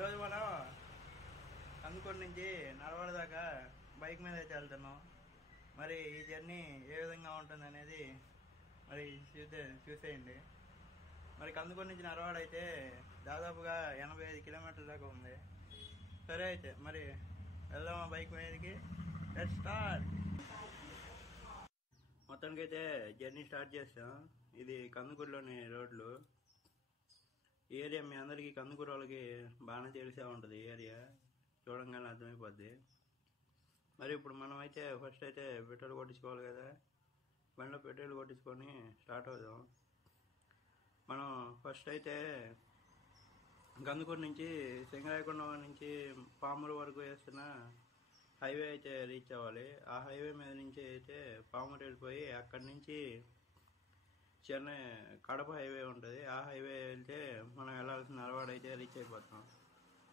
ఈరోజు మనం కందుకూరు నుంచి నల్గొండ దాకా బైక్ మీద అయితే వెళ్తున్నాం. మరి ఈ జర్నీ ఏ విధంగా ఉంటుంది అనేది మరి చూసేయండి. మరి కందుకూరు నుంచి నల్గొండ అయితే దాదాపుగా 85 కిలోమీటర్ల దాకా ఉంది. సరే అయితే మరి వెళ్దామా బైక్ మీదకి. Let's start. మొత్తానికి అయితే జర్నీ స్టార్ట్ చేస్తాం. ఇది కందుకూరులోని రోడ్లు. ఈ ఏరియా మీ అందరికీ కందుకూరు వాళ్ళకి బాగానే తెలిసే ఉంటుంది. ఈ ఏరియా చూడంగానే అర్థమైపోద్ది. మరి ఇప్పుడు మనం అయితే ఫస్ట్ అయితే పెట్రోల్ కొట్టించుకోవాలి కదా. బండిలో పెట్రోల్ కొట్టించుకొని స్టార్ట్ అవుదాం. మనం ఫస్ట్ అయితే కందుకూరు నుంచి సింగరాయకొండ నుంచి పామూరు వరకు వేస్తున్న హైవే అయితే రీచ్ అవ్వాలి. ఆ హైవే మీద నుంచి అయితే పామూరు వెళ్ళిపోయి అక్కడి నుంచి చెన్నై కడప హైవే ఉంటుంది. ఆ హైవే వెళ్తే మనం వెళ్ళాల్సిన నల్గొండ అయితే రీచ్ అయిపోతాం.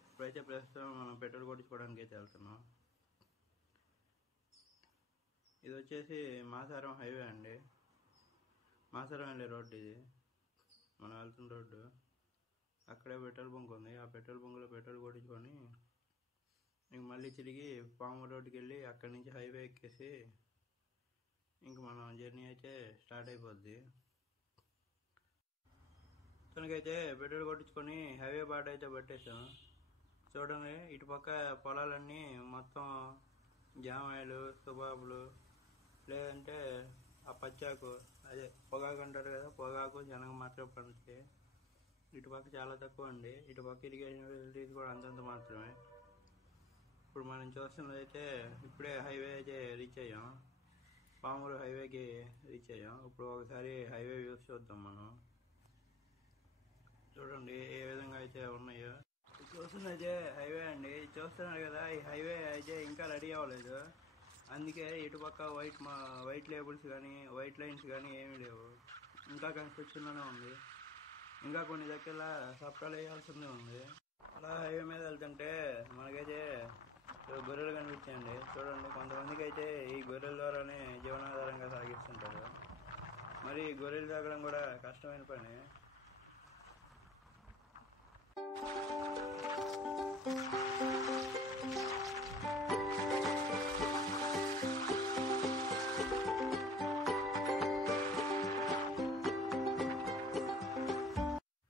ఇప్పుడైతే ప్రస్తుతం మనం పెట్రోల్ కొట్టించుకోవడానికి అయితే వెళ్తున్నాం. ఇది వచ్చేసి మాసారం హైవే అండి. మాసారం వెళ్ళే రోడ్డు ఇది. మనం వెళ్తున్న రోడ్డు. అక్కడే పెట్రోల్ బంక్ ఉంది. ఆ పెట్రోల్ బంక్లో పెట్రోల్ కొట్టించుకొని ఇంక మళ్ళీ తిరిగి పామూరు రోడ్డుకి వెళ్ళి అక్కడి నుంచి హైవే ఎక్కేసి ఇంక మనం జర్నీ అయితే స్టార్ట్ అయిపోద్ది. తనకైతే పెట్రోల్ కొట్టించుకొని హైవే బాట అయితే పట్టేసాం. చూడండి, ఇటుపక్క పొలాలన్నీ మొత్తం జామాయిలు, సుబాబులు, లేదంటే ఆ పచ్చాకు, అదే పొగాకు అంటారు కదా, పొగాకు శనగ మాత్రమే పండుతాయి. ఇటుపక్క చాలా తక్కువ అండి. ఇటుపక్క ఇరిగేషన్ ఫెసిలిటీస్ కూడా అంతంత మాత్రమే. ఇప్పుడు మనం చూస్తున్నది అయితే ఇప్పుడే హైవే అయితే రీచ్ అయ్యాం. పామూరు హైవేకి రీచ్ అయ్యాం. ఇప్పుడు ఒకసారి హైవే వ్యూస్ చూద్దాం మనం. చూడండి ఏ విధంగా అయితే ఉన్నాయో. చూస్తున్నదే హైవే అండి. చూస్తున్నారు కదా, ఈ హైవే అయితే ఇంకా రెడీ అవ్వలేదు. అందుకే ఇటుపక్క వైట్ లేబుల్స్ కానీ వైట్ లైన్స్ కానీ ఏమీ లేవు. ఇంకా కన్స్ట్రక్షన్లోనే ఉంది. ఇంకా కొన్ని దగ్గర సప్టాలు వేయాల్సిందే ఉంది. అలా హైవే మీద వెళ్తుంటే మనకైతే గొర్రెలు కనిపించాయండి. చూడండి, కొంతమందికి అయితే ఈ గొర్రెల ద్వారానే జీవనాధారంగా సాగిస్తుంటారు. మరి గొర్రెలు తాగడం కూడా కష్టమైన పని.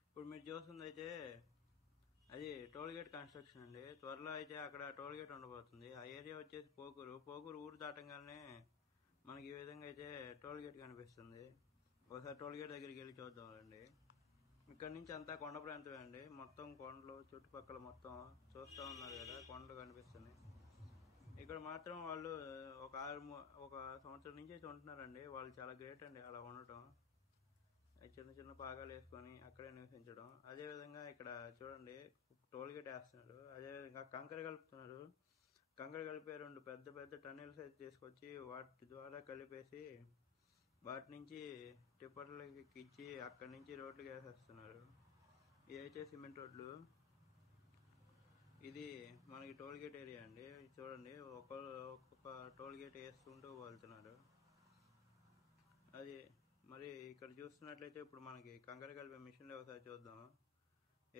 ఇప్పుడు మీరు చూస్తుంది అయితే అది టోల్ గేట్ కన్స్ట్రక్షన్ అండి. త్వరలో అయితే అక్కడ టోల్ గేట్ ఉండబోతుంది. ఆ ఏరియా వచ్చేసి పోకూరు ఊరు దాటంగానే మనకి ఈ విధంగా అయితే టోల్ గేట్ కనిపిస్తుంది. ఒకసారి టోల్ గేట్ దగ్గరికి వెళ్ళి చూద్దామండి. ఇక్కడ నుంచి అంతా కొండ ప్రాంతమే అండి. మొత్తం కొండలు, చుట్టుపక్కల మొత్తం చూస్తూ ఉన్నారు కదా, కొండలు కనిపిస్తున్నాయి. ఇక్కడ మాత్రం వాళ్ళు ఒక సంవత్సరం నుంచి అయితే ఉంటున్నారండి. వాళ్ళు చాలా గ్రేట్ అండి అలా ఉండటం. చిన్న చిన్న పాగాలు వేసుకొని అక్కడే నివసించడం. అదేవిధంగా ఇక్కడ చూడండి, టోల్ గేట్ వేస్తున్నారు. అదేవిధంగా కంకర కలుపుతున్నారు. కంకర కలిపే 2 పెద్ద పెద్ద టన్నెల్స్ అయితే తీసుకొచ్చి వాటి ద్వారా కలిపేసి వాటి నుంచి టిప్పర్లకి ఎక్కించి అక్కడి నుంచి రోడ్లుకి వేసేస్తున్నారు. ఇది అయితే సిమెంట్ రోడ్లు. ఇది మనకి టోల్ గేట్ ఏరియా అండి. చూడండి, ఒక్కొక్క టోల్ గేట్ వేసుకుంటూ వెళ్తున్నారు. అది మరి ఇక్కడ చూస్తున్నట్లయితే ఇప్పుడు మనకి కంకర కలిపే మిషన్లు ఒకసారి చూద్దాం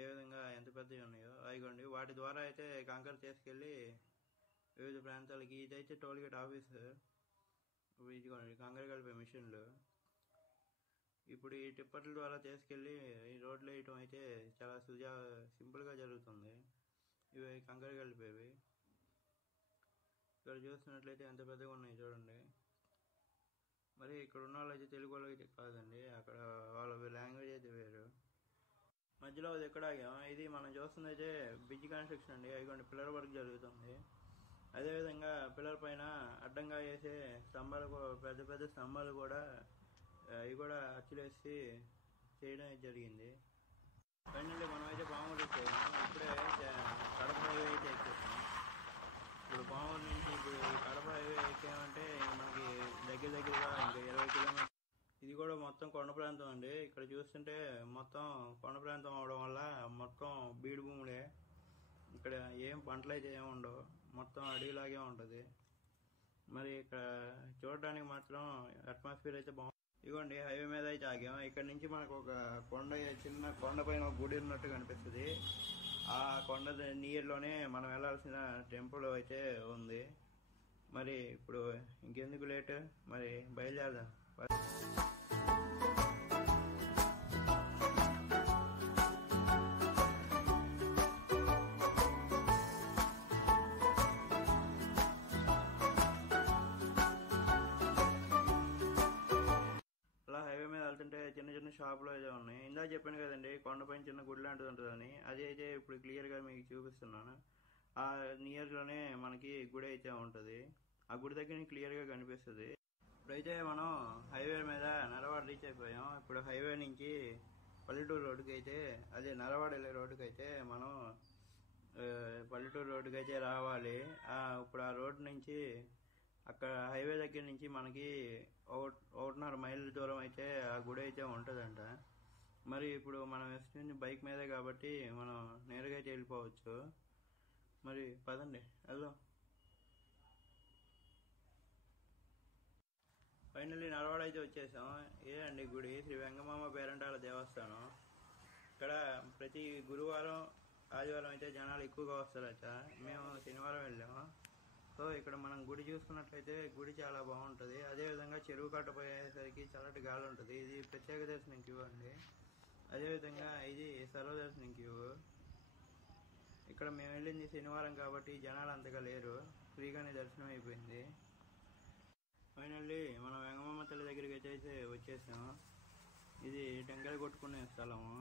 ఏ విధంగా ఎంత పెద్దవి ఉన్నాయో. అయిగోండి, వాటి ద్వారా అయితే కంకర తీసుకెళ్ళి వివిధ ప్రాంతాలకి. ఇదైతే టోల్ గేట్ ఆఫీస్. ఇదిగోండి కంకర కలిపే మిషన్లు. ఇప్పుడు ఈ టిప్పర్ల ద్వారా తీసుకెళ్ళి ఈ రోడ్లు వేయటం అయితే చాలా సింపుల్గా జరుగుతుంది. ఇవి కంకర కలిపేవి. ఇక్కడ చూస్తున్నట్లయితే ఎంత పెద్దగా ఉన్నాయి చూడండి. మరి ఇక్కడ ఉన్న వాళ్ళు అయితే తెలుగు వాళ్ళు అయితే కాదండి. అక్కడ వాళ్ళ లాంగ్వేజ్ అయితే వేరు. మధ్యలో అది ఎక్కడ ఆగాం. ఇది మనం చూస్తుంది అయితే బ్రిడ్జ్ కన్స్ట్రక్షన్ అండి. అయిగోండి, పిల్లర్ వర్క్ జరుగుతుంది. అదేవిధంగా పిల్లర్ పైన అడ్డంగా వేసే స్తంభాలు, పెద్ద పెద్ద స్తంభాలు కూడా అవి కూడా అచ్చులేసి చేయడం జరిగింది. ఫైనల్లీ మనం అయితే పామూరు వచ్చాము. ఇప్పుడే కడప హైవే అయితే ఎక్కేస్తాం. ఇప్పుడు పామూరు నుంచి ఇప్పుడు కడప హైవే ఎక్కామంటే మనకి దగ్గరగా ఇంకా 20 కిలోమీటర్లు. ఇది కూడా మొత్తం కొండ ప్రాంతం అండి. ఇక్కడ చూస్తుంటే మొత్తం కొండ ప్రాంతం అవడం వల్ల మొత్తం బీడు భూములే. ఇక్కడ ఏం పంటలు అయితే ఏమి ఉండవు. మొత్తం అడవిలాగే ఉంటుంది. మరి ఇక్కడ చూడడానికి మాత్రం అట్మాస్ఫియర్ అయితే బాగుంది. ఇదిగోండి, హైవే మీద అయితే ఆగాం. ఇక్కడ నుంచి మనకు ఒక చిన్న కొండ పైన ఒక గుడి ఉన్నట్టు కనిపిస్తుంది. ఆ కొండ నియర్లోనే మనం వెళ్ళాల్సిన టెంపుల్ అయితే ఉంది. మరి ఇప్పుడు ఇంకెందుకు లేట్, మరి బయలుదేరదాం. అలా హైవే మీద వెళ్తుంటే చిన్న చిన్న షాపులు అయితే ఉన్నాయి. ఇందాక చెప్పాను కదండి కొండపైన చిన్న గుడి లాంటిది ఉంటుందని, అది అయితే ఇప్పుడు క్లియర్గా మీకు చూపిస్తున్నాను. ఆ నియర్లోనే మనకి గుడి అయితే ఉంటుంది. ఆ గుడి దగ్గర క్లియర్గా కనిపిస్తుంది. ఇప్పుడైతే మనం హైవే మీద నరవాడ రీచ్ అయిపోయాం. ఇప్పుడు హైవే నుంచి పల్లెటూరు రోడ్డుకి అయితే, అదే నరవాడ వెళ్ళే రోడ్డుకి అయితే మనం పల్లెటూరు రోడ్డుకి అయితే రావాలి. ఇప్పుడు ఆ రోడ్డు నుంచి అక్కడ హైవే దగ్గర నుంచి మనకి 1.5 మైళ్ళ దూరం అయితే ఆ గుడి అయితే ఉంటుందంట. మరి ఇప్పుడు మనం వస్తుంది బైక్ మీదే కాబట్టి మనం నేరుగా అయితే వెళ్ళిపోవచ్చు. మరి పదండి వెళ్దాం. ఫైనల్లీ నరవాడ అయితే వచ్చేసాం. ఇదేండి గుడి, శ్రీ వెంగమాంబ పేరంటాల దేవస్థానం. ఇక్కడ ప్రతి గురువారం ఆదివారం అయితే జనాలు ఎక్కువగా వస్తారట. మేము శనివారం వెళ్ళాము. సో ఇక్కడ మనం గుడి చూసుకున్నట్లయితే గుడి చాలా బాగుంటుంది. అదేవిధంగా చెరువు కట్టపోయేసరికి చల్లటి గాలి ఉంటుంది. ఇది ప్రత్యేక దర్శనం క్యూ అండి. అదేవిధంగా ఇది సర్వదర్శనం క్యూ. ఇక్కడ మేము వెళ్ళింది శనివారం కాబట్టి జనాలు అంతగా లేరు, ఫ్రీగానే దర్శనం అయిపోయింది. ఫైనల్లీ మనం వెంగమాంబ తల్లి దగ్గరికి అయితే వచ్చేసాం. ఇది టెంకాయలు కొట్టుకునే స్థలము.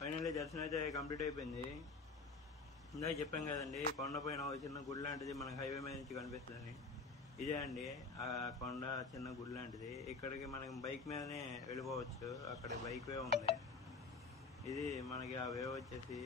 ఫైనల్లీ దర్శనం అయితే కంప్లీట్ అయిపోయింది. ఇందాక చెప్పాం కదండి కొండపైన ఒక చిన్న గుడి లాంటిది మనకు హైవే మీద నుంచి కనిపిస్తుంది. ఇదే అండి ఆ కొండ చిన్న గుడి లాంటిది. ఇక్కడికి మనం బైక్ మీదనే వెళ్ళిపోవచ్చు. అక్కడ బైక్ వే ఉంది. ఇది మనకి ఆ వే వచ్చేసి